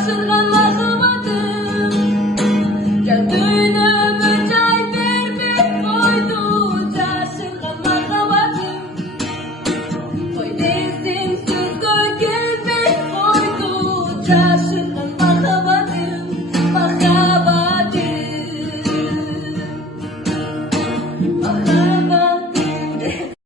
çarşırgan bakamadım. Kendine mücay vermek koydu, çarşırgan bakamadım. Koy dizdim söz dökülmek koydu, çarşırgan bakamadım, bakamadım.